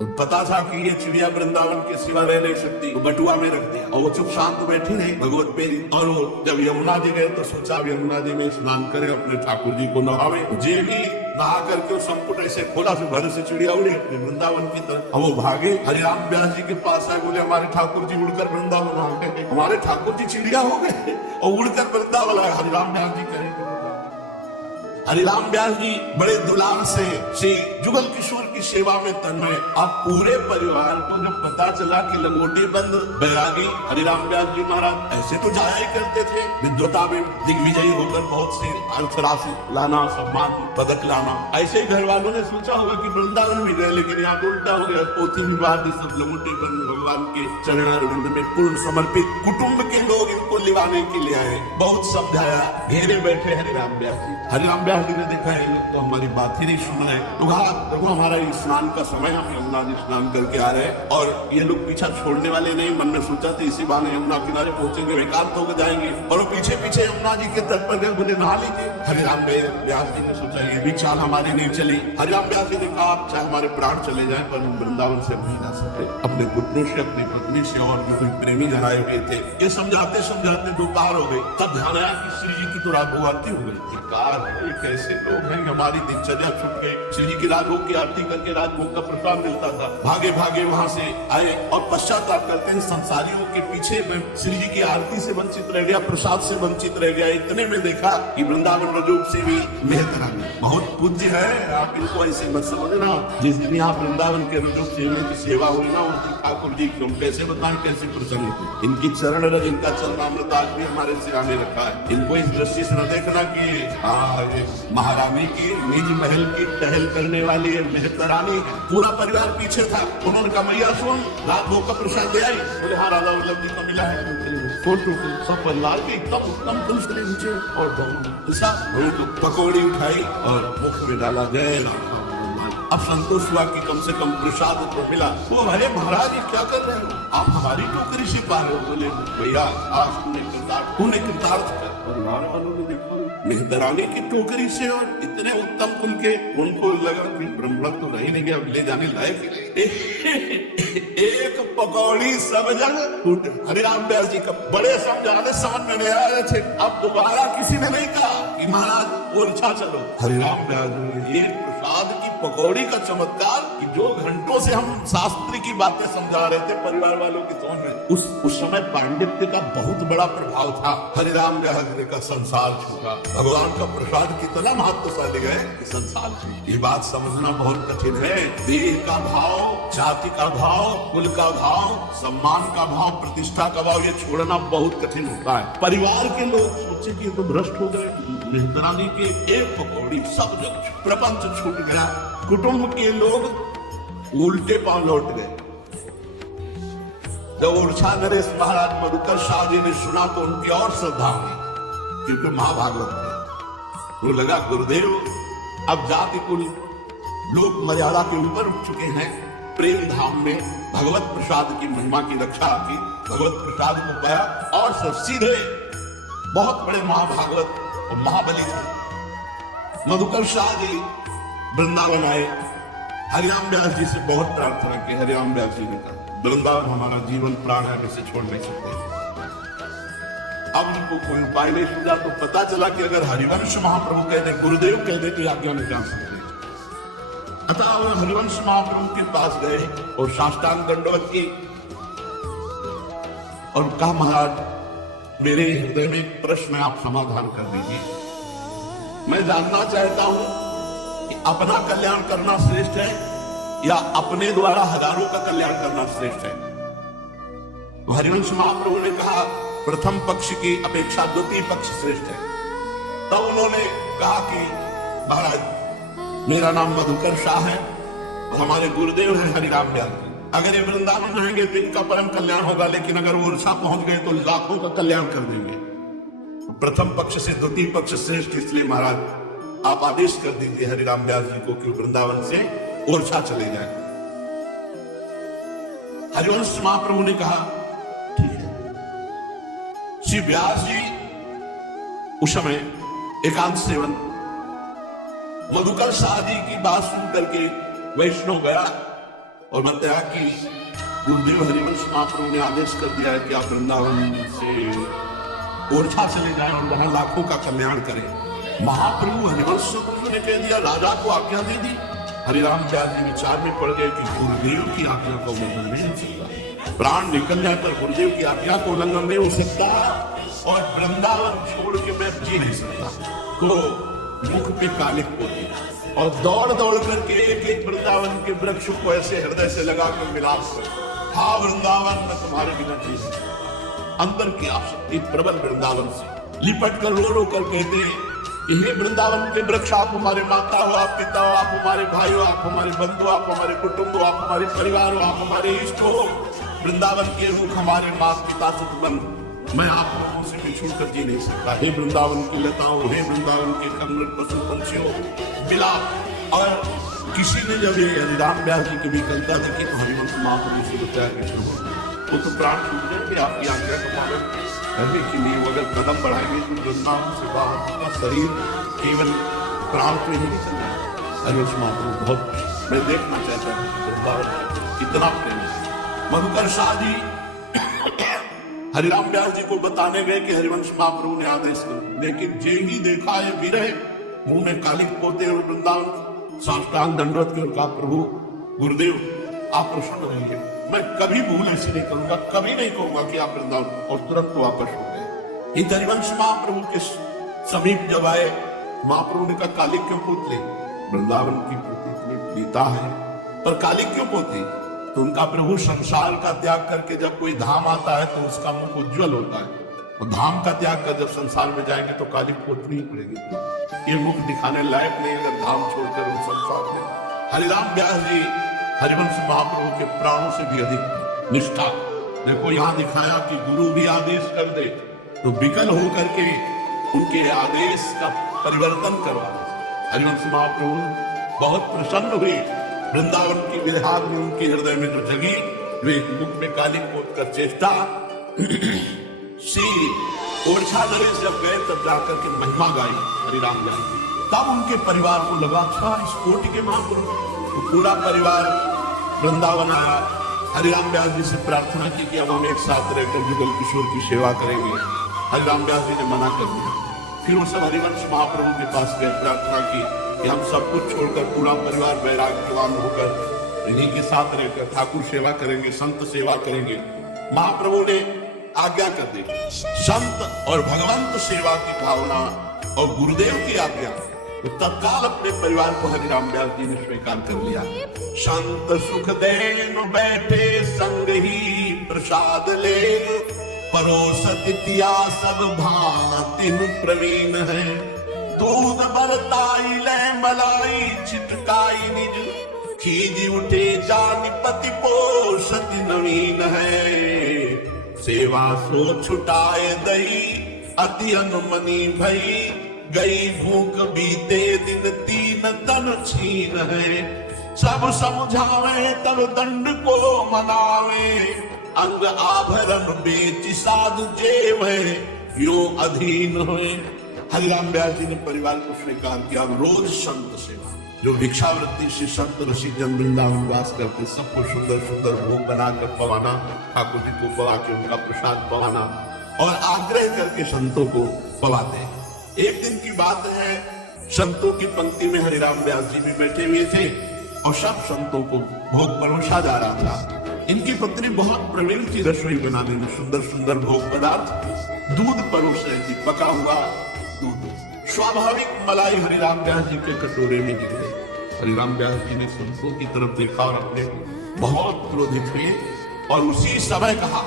पता था कि ये चिड़िया वृंदावन के सिवा रह नहीं सकती, तो बटुआ में रख दिया और वो चुप शांत बैठी रही भगवत पेरी। और वो जब यमुना जी गए तो सोचा यमुना जी में स्नान करे, अपने ठाकुर जी को नहावे। जे भी नहा करके वो संपुट ऐसे खोला से भर से चिड़िया उड़ी अपने वृंदावन की तरफ। अब वो भागे, हरिराम व्यास जी के पास आए, बोले हमारे ठाकुर जी उड़कर वृंदावन आ गए। हमारे ठाकुर जी चिड़िया हो गए और उड़कर वृंदावन आए। हरिराम व्यास जी कहे, हरिराम व्यास जी बड़े दुलार से श्री जुगल किशोर की सेवा में तन्मय। अब पूरे परिवार को जब पता चला कि लंगोटी बंद बैरागी हरिराम व्यास जी महाराज ऐसे तो जाया ही करते थे, विद्वता में दिग्विजयी होकर बहुत सी अर्थ राशि लाना, सम्मान पदक लाना। ऐसे ही घर वालों ने सोचा होगा कि वृंदावन भी गए, लेकिन यहाँ उल्टा हो गया। पोथी विवाह सब लंगोटी बंद भगवान के चरणारविंद में पूर्ण समर्पित कुटुंब के लोग इनको लिवाने के लिए आए। बहुत समझाया, घेरे बैठे हरिराम व्यास जी। हरिराम व्यास जी ने देखा है लोग तो हमारी बात ही नहीं सुन रहे। देखो हमारा स्नान का समय, हम यमुना जी स्नान करके आ रहे हैं और ये लोग पीछा छोड़ने वाले नहीं। मन में सोचा था इसी बहाने यमुना किनारे पहुंचेंगे, एकांत होकर जाएंगे। और वो पीछे पीछे यमुना जी के तट पर गए, बोले नहा लीजिए। हरिराम व्यास जी ने सोचा ये भी चाल हमारी नहीं चली। हरिराम व्यास जी ने कहा चाहे हमारे प्राण चले जाए पर हम वृंदावन से नहीं जा सकते, अपने पुत्रों से, अपनी पत्नी से और जो कोई प्रेमी जनाए हुए थे। ये समझाते समझाते दो पार हो गई। तब ध्यान आया कि श्री जी की तो राघव आरती हो गई। कैसे लोग हैं, हमारी दिनचर्या छूट गई। श्री जी की राघव की आरती करके राजभोग का प्रसाद मिलता था। भागे भागे वहां से आए और पश्चाताप करते हैं संसारियों के पीछे मैं श्री जी की आरती से वंचित रह गया, प्रसाद से वंचित रह गया। इतने में देखा कि वृंदावन रजूप से भी मेहतरानी बहुत पूज्य है। आप इनको ऐसे मत समझना। जिस दिन यहाँ वृंदावन के रजूप सेवकों की सेवा हुई ना, उस दिन ठाकुर जी को कैसे बताएं कैसे प्रसन्न थे। इनकी चरण रज, इनका चरणामृत आज भी हमारे सिराने रखा है। इनको इस दृष्टि से न देखना कि महारानी की निज महल की टहल करने वाली है, मेहतरानी है। पूरा परिवार पीछे था। उन्होंने कहा मैया सुन, राजभोग का प्रसाद ले आई। बोले हाँ राधा वल्लभ जी को मिला है। फोटो सब लाल के एकदम उत्तम फूल से नीचे और पकौड़ी उठाई और मुख में डाला। जय राम। अब संतोष हुआ कि कम से कम प्रसाद तो मिला। वो अरे महाराज ये क्या कर रहे हो, आप हमारी टोकरी से पा रहे हो। बोले भैया आज तूने कृतार्थ कर। परिवार वालों ने देखो मेहतरानी की टोकरी से और इतने उत्तम कुल के, उनको लगा कि ब्रह्म तो रही नहीं गया, ले जाने लायक। एक पकौड़ी सब जगह। हरिराम व्यास जी का बड़े समझाने समझ में नहीं आ रहे थे। अब दोबारा किसी ने नहीं कहा कि महाराज ओरछा चलो। हरिराम व्यास जी ये प्रसाद की पकौड़ी का चमत्कार कि जो घंटों से हम शास्त्री की बातें समझा रहे थे परिवार वालों की समझ में, उस समय पांडित्य का बहुत बड़ा प्रभाव था। हरिराम व्यास जी का संसार छूटा। भगवान का प्रसाद कितना महत्वशाली है कि संसार छूटा। ये बात समझना बहुत कठिन है। देह का भाव, जाति का भाव, कुल का भाव, सम्मान का भाव, प्रतिष्ठा का भाव, ये छोड़ना बहुत कठिन होता है। परिवार के लोग सोचे कि तो भ्रष्ट हो गए। मेहतरानी के एक पकौड़ी सब जग प्रपंच छूट गया। कुटुंब के लोग उल्टे पांव लौट गए। जब ओरछा नरेश महाराज मधुकर शाह जी ने सुना तो उनकी और श्रद्धा हुई, क्योंकि महाभागवत है। वो लगा गुरुदेव अब जाति कुल लोक मर्यादा के ऊपर उठ चुके हैं। प्रेम धाम में भगवत प्रसाद की महिमा की रक्षा की, भगवत प्रसाद को पाया और सब सीधे बहुत बड़े महाभागवत और महाबली थे। मधुकर शाह जी वृंदावन आए। हरिराम व्यास जी से बहुत प्रार्थना की। हरिराम व्यास जी ने कहा वृंदावन हमारा जीवन प्राण है, इसे छोड़ नहीं सकते। अब उनको कोई उपाय नहीं सूझा तो पता चला कि अगर हरिवंश महाप्रभु कह दे, गुरुदेव कह दे तो आज्ञा नहीं जा सकते। अतः हरिवंश महाप्रभु के पास गए और साष्टांग दंडवत की और कहा महाराज मेरे हृदय में एक प्रश्न आप समाधान कर दीजिए। मैं जानना चाहता हूं कि अपना कल्याण करना श्रेष्ठ है या अपने द्वारा हजारों का कल्याण करना श्रेष्ठ है। हरिवंश महाप्रभु ने कहा प्रथम पक्ष की अपेक्षा द्वितीय पक्ष श्रेष्ठ है। तब उन्होंने कहा कि महाराज मेरा नाम मधुकर शाह है, हमारे गुरुदेव हैं हरिराम व्यास जी। अगर ये वृंदावन रहेंगे तो इनका परम कल्याण होगा, लेकिन अगर वो ओरछा पहुंच गए तो लाखों का कल्याण कर देंगे। प्रथम पक्ष से द्वितीय पक्ष श्रेष्ठ, इसलिए महाराज आप आदेश कर दीजिए हरिराम व्यास जी को कि वृंदावन से ओरछा चले जाए। हरिवंश महाप्रभु ने कहा ठीक है। श्री व्यास जी उस समय एकांत सेवन मधुकर शाह जी की बात सुन करके वैष्णव गया और बताया कि गुरुदेव हरिवंश महाप्रभु ने आदेश कर दिया है कि आप वृंदावन से ओरछा चले जाएं और वहां लाखों का कल्याण करें। महाप्रभु हरिवंश गुरु ने कह दिया, राजा को आज्ञा दे दी। हरिराम व्यास जी विचार में पड़ गए कि गुरुदेव की आज्ञा का उल्लंघन नहीं हो सकता, प्राण निकल जाए पर गुरुदेव की आज्ञा को उल्लंघन नहीं हो सकता, और वृंदावन छोड़ के मैं जी नहीं सकता। तो मुख पे कालिक पोती और दौड़ दौड़ करके एक एक वृंदावन के वृक्ष को ऐसे हृदय से लगाकर मिलाप कर, हाँ वृंदावन में तुम्हारे बिना जी सकता। अंदर की आसक्ति प्रबल वृंदावन से लिपट कर रो रो कर कहते हैं, हे वृंदावन के वृक्ष, आप हमारे माता हो, आप पिता हो, आप हमारे भाई हो, आप हमारे बंधु, आप हमारे कुटुंब हो, आप हमारे परिवार हो, आप हमारे इष्ट हो। वृंदावन के रूख हमारे माता पिता से संबंध, मैं आप लोगों से बिछुड़ कर जी नहीं सकता। हे वृंदावन की लताओं, हे वृंदावन के कमल पशु पंछियों, मिलाप। और किसी ने जब ये हरिराम व्यास जी की विकलता देखी तो हरिवंश महाप्रभु से बताया कि वो तो प्राण छूट जाएंगे, आपकी आज्ञा का पालन करने के लिए अगर कदम बढ़ाएंगे तो वृंदावन से बाहर का शरीर केवल प्राण पे ही निकल जाए। हरिवंश महाप्रभु बहुत मैं देखना चाहता हूँ वृंदावन कितना प्रेम। मधुकर शाह जी हरिराम व्यास जी को बताने गए कि हरिवंश महाप्रभु ने आदेश किया, लेकिन जे ही देखा ये विरह, मुंह में कालिक पोते हुए वृंदावन साष्टांग दंडवत के, कहा प्रभु गुरुदेव आप प्रसन्न रहिए, मैं कभी भूल ऐसी नहीं करूंगा, कभी नहीं कहूंगा कि आप वृंदावन, और तुरंत वापस हो गए। इन हरिवंश महाप्रभु के समीप जब आए, महाप्रभु ने कहा कालिक क्यों पोतले, वृंदावन की प्रति प्रीता है पर कालिक क्यों पोते? तो उनका प्रभु संसार का त्याग करके जब कोई धाम आता है तो उसका मुख उज्जवल होता है, और धाम का त्याग कर जब संसार में जाएंगे तो कालिक पोतनी ही पड़ेगी। ये मुख दिखाने लायक नहीं अगर धाम छोड़कर उस संसार में। हरिराम व्यास जी हरिवंश महाप्रभु के प्राणों से भी अधिक निष्ठा। देखो यहाँ दिखाया कि गुरु भी आदेश कर दे तो विकल होकर के उनके आदेश का परिवर्तन करवा। हरिवंश महाप्रभु बहुत प्रसन्न हुए। वृंदावन की विरहाग्नि उनके हृदय में जो जगी, वे मुख में कालिक पोत कर चेष्टा श्री ओरछा नरेश जब गए तब जाकर के महिमा गाई हरिराम व्यास जी। तब उनके परिवार को लगा, अच्छा इस कोटि के महापुरुष। तो पूरा परिवार वृंदावन आया, हरिराम व्यास जी से प्रार्थना की कि अब हम एक साथ रहकर जुगल किशोर की सेवा करेंगे। हरिराम व्यास जी ने मना कर दिया। फिर वो सब हरिवंश महाप्रभु के पास गए, प्रार्थना की कि हम सब कुछ छोड़कर पूरा परिवार वैराग्यवान होकर इन्हीं के साथ रहकर ठाकुर सेवा करेंगे, संत सेवा करेंगे। महाप्रभु ने आज्ञा कर दी। संत और भगवंत सेवा की भावना और गुरुदेव की आज्ञा, तो तत्काल अपने परिवार को हरिराम व्यास जी ने स्वीकार कर लिया। संत सुख देन बैठे संग ही प्रसाद ले, परोसत तिया सब भांति प्रवीण है। दूध बरताई ले मलाई छिटकाई निज, खीज उठे जानिपति पोषत नवीन है। सेवा सो छुटाए दई अति अनुमनी भई, गई भूख बीते दिन तीन तन छीन है। सब समझावे तब दंड को मनावे, अंग आभरण बेच साधु जेव है यो अधीन हुए। हरिराम व्यास जी ने परिवार को स्वीकार किया। रोज संत सेवा, जो भिक्षावृत्ति से संत ऋषि जन वृंदावन वास करते सबको सुंदर सुंदर भोग बनाकर पवाना, ठाकुर जी को पवा के उनका प्रसाद पवाना और आग्रह करके संतों को पवाते। एक दिन की बात है, संतों की पंक्ति में हरिराम व्यास जी भी बैठे हुए थे और सब संतों को भोग परोसा जा रहा था। इनकी पत्नी बहुत प्रवीण थी रसोई बनाने में, सुंदर सुंदर भोग पदार्थ दूध परोस रही थी, पका हुआ दूध। स्वाभाविक मलाई हरिराम व्यास जी के कटोरे में गिर गई। हरिराम व्यास जी ने संतों की तरफ देखा और अपने बहुत क्रोधित हुए और उसी समय कहा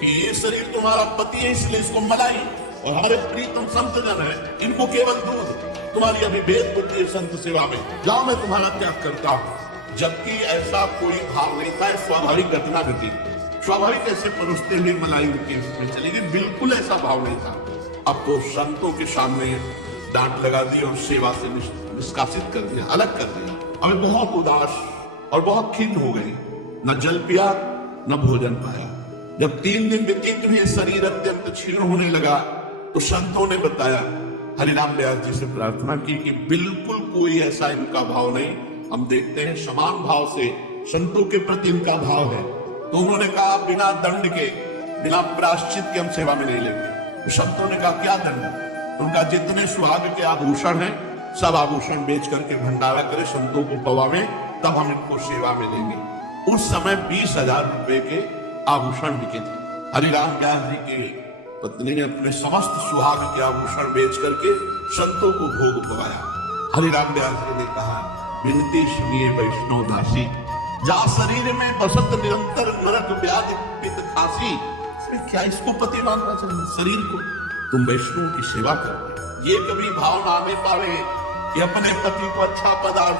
कि ये शरीर तुम्हारा पति है इसलिए इसको मलाई, और हमारे प्रीतम संत जन है इनको केवल दूध। तुम्हारी अभी भेद बुद्धि संत सेवा में, जाओ मैं तुम्हारा त्याग करता हूं। जबकि ऐसा कोई भाव नहीं था, स्वाभाविक घटना घटी, स्वाभाविक ऐसे परोसते हुए मलाई उनके उसमें चली गई, बिल्कुल ऐसा भाव नहीं था। अब तो संतों के सामने डांट लगा दी और सेवा से निष्कासित कर दिया, अलग कर दिया। अब बहुत उदास और बहुत खिन्न हो गई, न जल पिया न भोजन पाया। जब 3 दिन व्यतीत हुए, शरीर अत्यंत क्षीण होने लगा, तो संतों ने बताया, हरिराम व्यास जी से प्रार्थना की कि बिल्कुल कोई ऐसा इनका भाव नहीं, हम देखते हैं समान भाव से संतों के प्रति इनका भाव है। तो उन्होंने कहा बिना दंड के, बिना प्रायश्चित के हम सेवा में नहीं लेंगे। संतों ने कहा क्या दंड? उनका जितने सुहाग के आभूषण हैं सब आभूषण बेच करके भंडारा करे, संतों को पवावे, तब हम इनको सेवा में लेंगे। उस समय 20,000 रुपए के आभूषण बिके थे। हरिराम व्यास जी की पत्नी ने अपने समस्त सुहाग के आभूषण बेच करके संतों को भोग पवाया। हरिराम व्यास जी ने कहा विनती सुनिए वैष्णव दासी, जा शरीर में बसत निरंतर नरक व्याधि पित्त खांसी। क्या इसको पति मानना चाहिए? शरीर को तुम वैष्णव की सेवा करो। ये कभी भाव ना आने पावे कि अपने पति को अच्छा पदार्थ